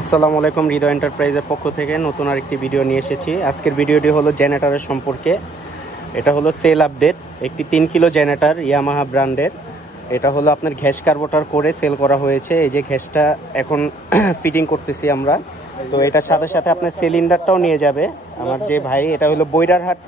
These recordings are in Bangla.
আসসালামু আলাইকুম। হৃদয় এন্টারপ্রাইজের পক্ষ থেকে নতুন আরেকটি ভিডিও নিয়ে এসেছি। আজকের ভিডিওটি হলো জেনারেটরের সম্পর্কে। এটা হলো সেল আপডেট। একটি 3 কিলো জেনারেটর ইয়ামাহা ব্র্যান্ডের। এটা হলো আপনার ঘ্যাস কার্বোটার করে সেল করা হয়েছে। এই যে ঘ্যাসটা এখন ফিটিং করতেছি আমরা। তো এটার সাথে সাথে আপনার সিলিন্ডারটাও নিয়ে যাবে আমার যে ভাই। এটা হলো বৈরারহাট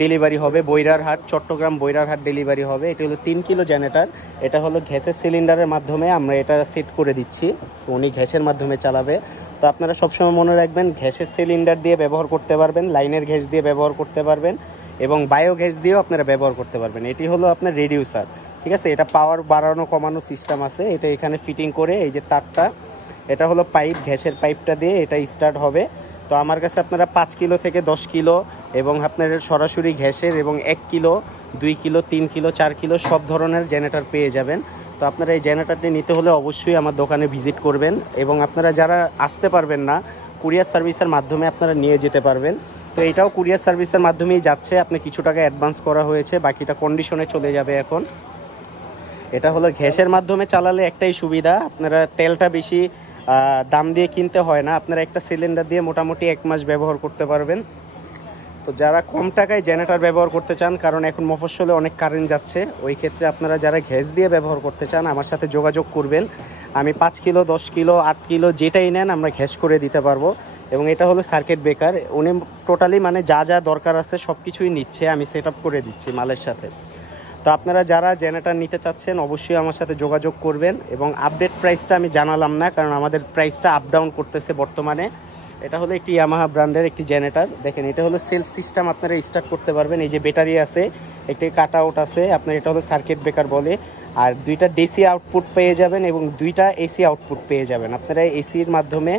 ডেলিভারি হবে, বৈরারহাট চট্টগ্রাম বৈরারহাট ডেলিভারি হবে। এটা হলো 3 কিলো জেনারেটর। এটা হলো গ্যাসের সিলিন্ডারের মাধ্যমে আমরা এটা সেট করে দিচ্ছি। তো উনি গ্যাসের মাধ্যমে চালাবে। তো আপনারা সবসময় মনে রাখবেন, গ্যাসের সিলিন্ডার দিয়ে ব্যবহার করতে পারবেন, লাইনের গ্যাস দিয়ে ব্যবহার করতে পারবেন এবং বায়ো গ্যাস দিয়েও আপনারা ব্যবহার করতে পারবেন। এটি হলো আপনার রেডিউসার, ঠিক আছে। এটা পাওয়ার বাড়ানো কমানো সিস্টেম আছে। এটা এখানে ফিটিং করে এই যে তারটা, এটা হলো পাইপ, গ্যাসের পাইপটা দিয়ে এটা স্টার্ট হবে। তো আমার কাছে আপনারা 5 কিলো থেকে 10 কিলো এবং আপনার সরাসরি গ্যাসের এবং 1 কিলো 2 কিলো 3 কিলো 4 কিলো সব ধরনের জেনারেটর পেয়ে যাবেন। তো আপনারা এই জেনারেটরটি নিতে হলে অবশ্যই আমার দোকানে ভিজিট করবেন এবং আপনারা যারা আসতে পারবেন না, কুরিয়ার সার্ভিসের মাধ্যমে আপনারা নিয়ে যেতে পারবেন। তো এটাও কুরিয়ার সার্ভিসের মাধ্যমেই যাচ্ছে। আপনি কিছু টাকা অ্যাডভান্স করা হয়েছে, বাকিটা কন্ডিশনে চলে যাবে এখন। এটা হলো গ্যাসের মাধ্যমে চালালে একটাই সুবিধা, আপনারা তেলটা বেশি দাম দিয়ে কিনতে হয় না। আপনারা একটা সিলিন্ডার দিয়ে মোটামুটি 1 মাস ব্যবহার করতে পারবেন। তো যারা কম টাকায় জেনারেটর ব্যবহার করতে চান, কারণ এখন মফস্বলে অনেক কারেন্ট যাচ্ছে, ওই ক্ষেত্রে আপনারা যারা গ্যাস দিয়ে ব্যবহার করতে চান আমার সাথে যোগাযোগ করবেন। আমি 5 কিলো 10 কিলো 8 কিলো যেটাই নেন আমরা গ্যাস করে দিতে পারবো। এবং এটা হলো সার্কিট ব্রেকার। উনি টোটালি মানে যা যা দরকার আছে সব কিছুই নিচ্ছে, আমি সেট আপ করে দিচ্ছি মালের সাথে। তো আপনারা যারা জেনারেটর নিতে চাচ্ছেন অবশ্যই আমার সাথে যোগাযোগ করবেন। এবং আপডেট প্রাইসটা আমি জানালাম না, কারণ আমাদের প্রাইসটা আপ ডাউন করতেছে বর্তমানে। এটা হলো একটি ইয়ামাহা ব্র্যান্ডের একটি জেনারেটর। দেখেন, এটা হলো সেলফ সিস্টেম, আপনারা স্টার্ট করতে পারবেন। এই যে ব্যাটারি আছে, একটি কাট আউট আছে আপনার, এটা হলো সার্কিট ব্রেকার বলে। আর 2টা ডিসি আউটপুট পেয়ে যাবেন এবং 2টা এসি আউটপুট পেয়ে যাবেন। আপনারা এসির মাধ্যমে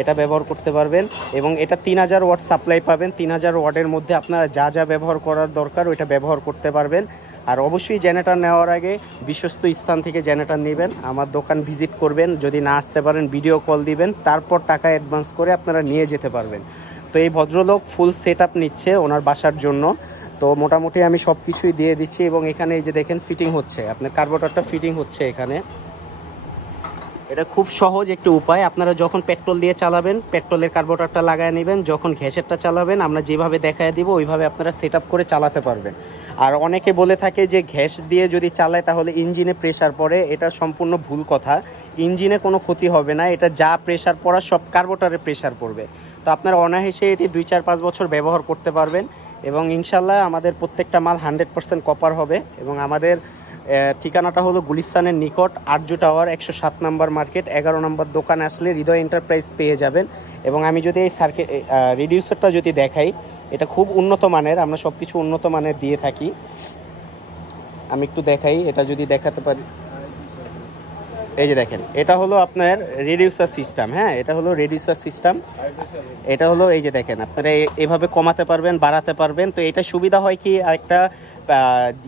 এটা ব্যবহার করতে পারবেন এবং এটা 3000 ওয়াট সাপ্লাই পাবেন। 3000 ওয়াটের মধ্যে আপনারা যা যা ব্যবহার করার দরকার ওইটা ব্যবহার করতে পারবেন। আর অবশ্যই জেনারেটর নেওয়ার আগে বিশ্বস্ত স্থান থেকে জেনারেটর নেবেন। আমার দোকান ভিজিট করবেন, যদি না আসতে পারেন ভিডিও কল দিবেন, তারপর টাকা অ্যাডভান্স করে আপনারা নিয়ে যেতে পারবেন। তো এই ভদ্রলোক ফুল সেট আপ নিচ্ছে ওনার বাসার জন্য। তো মোটামুটি আমি সব কিছুই দিয়ে দিচ্ছি এবং এখানে এই যে দেখেন ফিটিং হচ্ছে, আপনার কার্বোরেটরটা ফিটিং হচ্ছে এখানে। এটা খুব সহজ একটি উপায়। আপনারা যখন পেট্রোল দিয়ে চালাবেন পেট্রোলের কার্বোরেটরটা লাগায় নেবেন, যখন গ্যাসেরটা চালাবেন আমরা যেভাবে দেখায় দিব ওইভাবে আপনারা সেট আপ করে চালাতে পারবেন। আর অনেকে বলে থাকে যে গ্যাস দিয়ে যদি চালায় তাহলে ইঞ্জিনে প্রেসার পড়ে, এটা সম্পূর্ণ ভুল কথা। ইঞ্জিনে কোনো ক্ষতি হবে না, এটা যা প্রেসার পড়া সব কার্বোরেটরে প্রেসার পড়বে। তো আপনারা অনায়াসে এটি 2-4-5 বছর ব্যবহার করতে পারবেন এবং ইনশাল্লাহ আমাদের প্রত্যেকটা মাল 100% কপার হবে। এবং আমাদের ঠিকানাটা হলো গুলিস্তানের নিকট আরজু টাওয়ার 107 নম্বর মার্কেট 11 নম্বর দোকানে আসলে হৃদয় এন্টারপ্রাইজ পেয়ে যাবেন। এবং আমি যদি এই সার্কিট রিডিউসারটা যদি দেখাই, এটা খুব উন্নত মানের, আমরা সব কিছু উন্নত মানের দিয়ে থাকি। আমি একটু দেখাই, এটা যদি দেখাতে পারি। এই যে দেখেন, এটা হলো আপনার রিডিউসার সিস্টেম। হ্যাঁ, এটা হলো রিডিউসার সিস্টেম। এটা হলো এই যে দেখেন, আপনারা এভাবে কমাতে পারবেন, বাড়াতে পারবেন। তো এটা সুবিধা হয় কি, একটা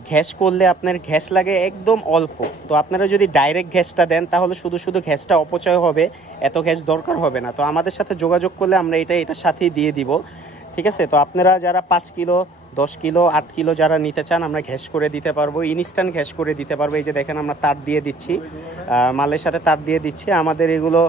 গ্যাস করলে আপনার গ্যাস লাগে একদম অল্প। তো আপনারা যদি ডাইরেক্ট গ্যাসটা দেন তাহলে শুধু শুধু গ্যাসটা অপচয় হবে, এত গ্যাস দরকার হবে না। তো আমাদের সাথে যোগাযোগ করলে আমরা এটার সাথেই দিয়ে দিব, ঠিক আছে। তো আপনারা যারা 5 কিলো 10 কিলো 8 কিলো যারা নিতে চান আমরা ঘ্যাস করে দিতে পারবো, ইনস্ট্যান্ট ঘ্যাস করে দিতে পারবো। এই যে দেখেন আমরা তার দিয়ে দিচ্ছি, মালের সাথে তার দিয়ে দিচ্ছি। আমাদের এগুলো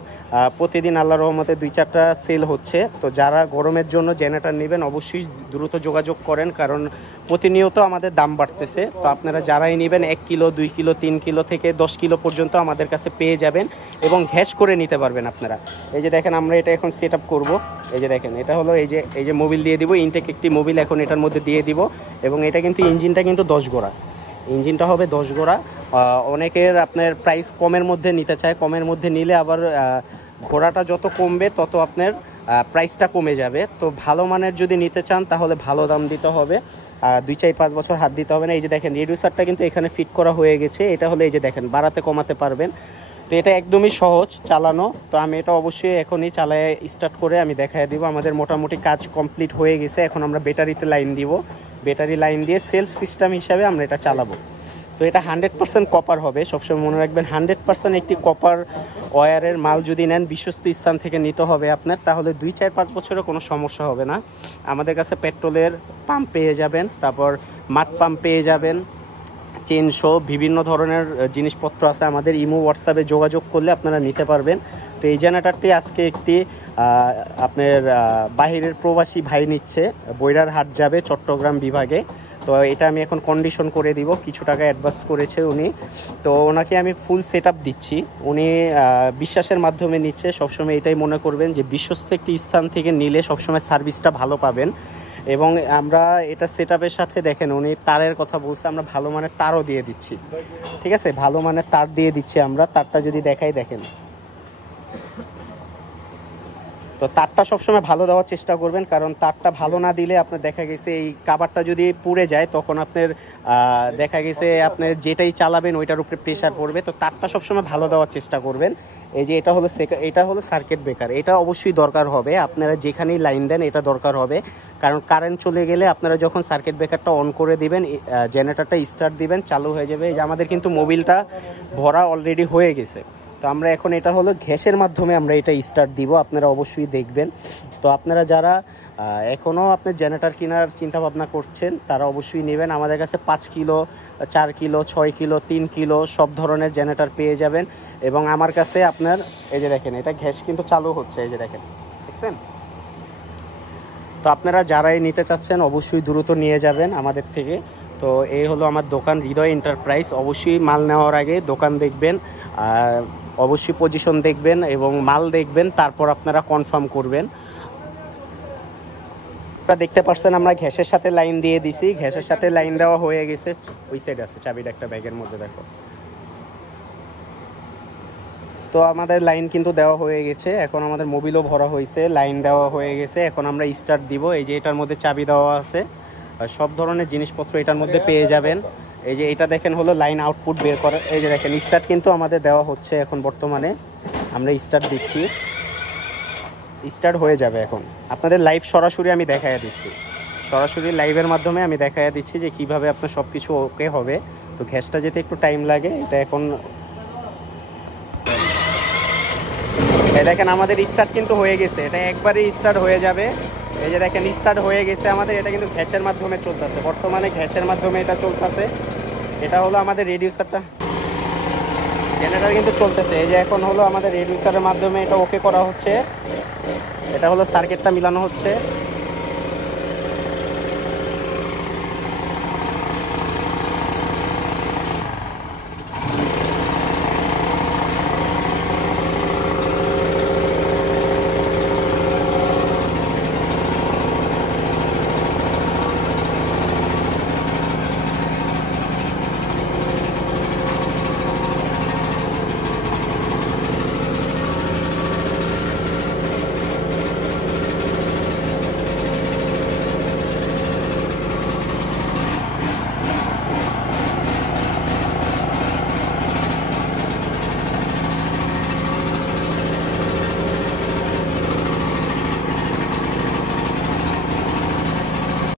প্রতিদিন আল্লাহর রহমতে 2-4টা সেল হচ্ছে। তো যারা গরমের জন্য জেনারেটর নেবেন অবশ্যই দ্রুত যোগাযোগ করেন, কারণ প্রতিনিয়ত আমাদের দাম বাড়তেছে। তো আপনারা যারাই নেবেন 1 কিলো 2 কিলো 3 কিলো থেকে 10 কিলো পর্যন্ত আমাদের কাছে পেয়ে যাবেন এবং ঘ্যাস করে নিতে পারবেন আপনারা। এই যে দেখেন আমরা এটা এখন সেট আপ করবো। এই যে দেখেন, এটা হলো এই যে মোবিল দিয়ে দিব, ইনটেক একটি মোবিল এখন এটার মধ্যে দিয়ে দিব। এবং এটা কিন্তু ইঞ্জিনটা কিন্তু 10 গোড়া, ইঞ্জিনটা হবে 10 গোড়া। অনেকের আপনার প্রাইস কমের মধ্যে নিতে চায়, কমের মধ্যে নিলে আবার ঘোড়াটা যত কমবে তত আপনার প্রাইসটা কমে যাবে। তো ভালো মানের যদি নিতে চান তাহলে ভালো দাম দিতে হবে, 2-4-5 বছর হাত দিতে হবে না। এই যে দেখেন রিডিউসারটা কিন্তু এখানে ফিট করা হয়ে গেছে। এটা হলো এই যে দেখেন বাড়াতে কমাতে পারবেন। তো এটা একদমই সহজ চালানো। তো আমি এটা অবশ্যই এখনই চালায় স্টার্ট করে আমি দেখায় দিব। আমাদের মোটামুটি কাজ কমপ্লিট হয়ে গেছে, এখন আমরা ব্যাটারিতে লাইন দিব। ব্যাটারি লাইন দিয়ে সেলফ সিস্টেম হিসাবে আমরা এটা চালাবো। তো এটা 100% কপার হবে, সবসময় মনে রাখবেন 100% একটি কপার ওয়্যারের মাল যদি নেন বিশ্বস্ত স্থান থেকে নিতে হবে আপনার, তাহলে 2-4-5 বছরে কোনো সমস্যা হবে না। আমাদের কাছে পেট্রোলের পাম্প পেয়ে যাবেন, তারপর মাড পাম্প পেয়ে যাবেন, চেন সহ বিভিন্ন ধরনের জিনিসপত্র আছে। আমাদের ইমো হোয়াটসঅ্যাপে যোগাযোগ করলে আপনারা নিতে পারবেন। তো তো এই জেনারেটরটি আজকে একটি আপনার বাহিরের প্রবাসী ভাই নিচ্ছে, বৈরার হাট যাবে চট্টগ্রাম বিভাগে। তো এটা আমি এখন কন্ডিশন করে দিব, কিছু টাকা অ্যাডভান্স করেছে উনি। তো ওনাকে আমি ফুল সেট আপ দিচ্ছি, উনি বিশ্বাসের মাধ্যমে নিচ্ছে। সবসময় এটাই মনে করবেন যে বিশ্বস্ত একটি স্থান থেকে নিলে সবসময় সার্ভিসটা ভালো পাবেন। এবং আমরা এটা সেট আপের সাথে দেখেন উনি তারের কথা বলছে, আমরা ভালো মানের তারও দিয়ে দিচ্ছি, ঠিক আছে, ভালো মানের তার দিয়ে দিচ্ছি আমরা। তারটা যদি দেখাই দেখেন, তো তারটা সবসময় ভালো দেওয়ার চেষ্টা করবেন, কারণ তারটা ভালো না দিলে আপনার দেখা গেছে এই কাভারটা যদি পুড়ে যায় তখন আপনার দেখা গেছে আপনার যেটাই চালাবেন ওইটার উপরে প্রেসার পড়বে। তো তারটা সবসময় ভালো দেওয়ার চেষ্টা করবেন। এই যে এটা হলো সার্কিট ব্রেকার, এটা অবশ্যই দরকার হবে, আপনারা যেখানেই লাইন দেন এটা দরকার হবে। কারণ কারেন্ট চলে গেলে আপনারা যখন সার্কিট ব্রেকারটা অন করে দিবেন, জেনারেটরটা স্টার্ট দিবেন, চালু হয়ে যাবে। এই যে আমাদের কিন্তু মোবিলটা ভরা অলরেডি হয়ে গেছে। তো আমরা এখন এটা হলো গ্যাসের মাধ্যমে আমরা এটা স্টার্ট দিব, আপনারা অবশ্যই দেখবেন। তো আপনারা যারা এখনও আপনার জেনারেটর কেনার চিন্তা ভাবনা করছেন তারা অবশ্যই নেবেন। আমাদের কাছে 5 কিলো, 4 কিলো, 6 কিলো, 3 কিলো সব ধরনের জেনারেটর পেয়ে যাবেন। এবং আমার কাছে আপনার এই যে দেখেন এটা গ্যাস কিন্তু চালু হচ্ছে, এই যে দেখেন, দেখছেন। তো আপনারা যারাই নিতে চাচ্ছেন অবশ্যই দ্রুত নিয়ে যাবেন আমাদের থেকে। তো এই হলো আমার দোকান হৃদয় এন্টারপ্রাইজ। অবশ্যই মাল নেওয়ার আগে দোকান দেখবেন, আর অবশ্যই পজিশন দেখবেন এবং মাল দেখবেন, তারপর আপনারা কনফার্ম করবেন। আপনারা দেখতে পাচ্ছেন আমরা গ্যাসের সাথে লাইন দিয়ে দিছি, গ্যাসের সাথে লাইন দেওয়া হয়ে গেছে। ওই সাইড আছে চাবিটা একটা ব্যাগের মধ্যে, দেখো। তো আমাদের লাইন কিন্তু দেওয়া হয়ে গেছে, এখন আমাদের মোবিলও ভরা হয়েছে, লাইন দেওয়া হয়ে গেছে। এখন আমরা স্টার্ট দিব। এই যে এটার মধ্যে চাবি দেওয়া আছে, সব ধরনের জিনিসপত্র এটার মধ্যে পেয়ে যাবেন। এই যে এটা দেখেন হলো লাইন আউটপুট বের করে, এই যে দেখেন স্টার্ট কিন্তু আমাদের দেওয়া হচ্ছে এখন বর্তমানে। আমরা স্টার্ট দিচ্ছি, স্টার্ট হয়ে যাবে এখন। আপনাদের লাইভ সরাসরি আমি দেখাইয়া দিচ্ছি, সরাসরি লাইভের মাধ্যমে আমি দেখাইয়া দিচ্ছি যে কিভাবে আপনার সব কিছু ওকে হবে। তো গ্যাসটা যেতে একটু টাইম লাগে, এটা এখন দেখেন আমাদের স্টার্ট কিন্তু হয়ে গেছে, এটা একবারই স্টার্ট হয়ে যাবে। এই যে দেখেন স্টার্ট হয়ে গেছে আমাদের, এটা কিন্তু গ্যাসের মাধ্যমে চলতেছে, বর্তমানে গ্যাসের মাধ্যমে এটা চলতেছে। এটা হলো আমাদের রেডিউসারটা, জেনারেটর কিন্তু চলতেছে। এই যে এখন হলো আমাদের রেডিউসারের মাধ্যমে এটা ওকে করা হচ্ছে, এটা হলো সার্কিটটা মিলানো হচ্ছে।